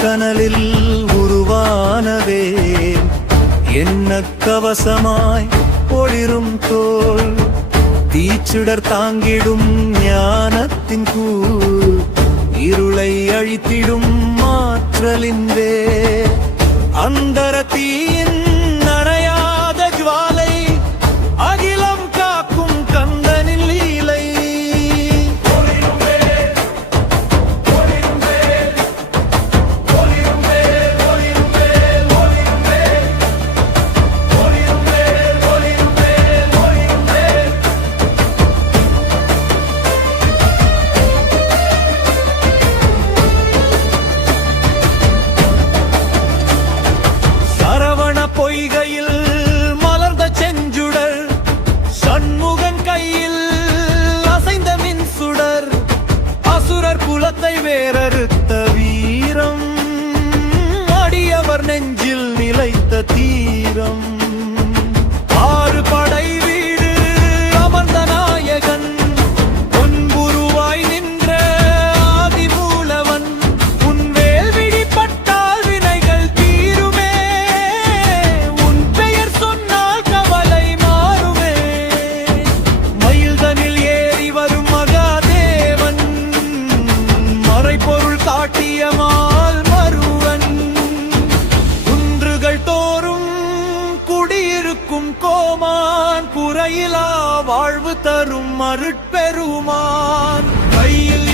கனலில் உருவானவே என்ன கவசமாய் ஒளிரும் தோல் தீச்சுடர் தாங்கிடும் ஞானத்தின் கூழ் இருளை அழித்திடும் மாற்றலின் வேர் அந்தர தீயின் நனையாத ஜுவாலை அகிலம் காக்கும் கந்தனின் லீலை பொய்கையில் மலர்ந்த செஞ்சுடர் சண்முகன் கையில் அசைந்த மின் சுடர் அசுரர் குலத்தை வேறறுத்த வீரம் அடியவர் நெஞ்சில் நிலைத்த தீரம் ஆறு படை வீடு அமர்ந்த நாயகன் பொன்புருவாய் நின்ற ஆதிமூலவன் உன் வேல் விழிப்பட்டால் வினைகள் தீருமே உன் பெயர் சொன்னால் கவலை மாறுமே மயில்தனில் ஏறி வரும் மகாதேவன் மறைபொருள் காட்டிய மால் மருவன் குன்றுகள் தோறும் குடியிருக்கும் கோமான் குறையிலா வாழ்வு தரும் அருட்பெருமான் கையில்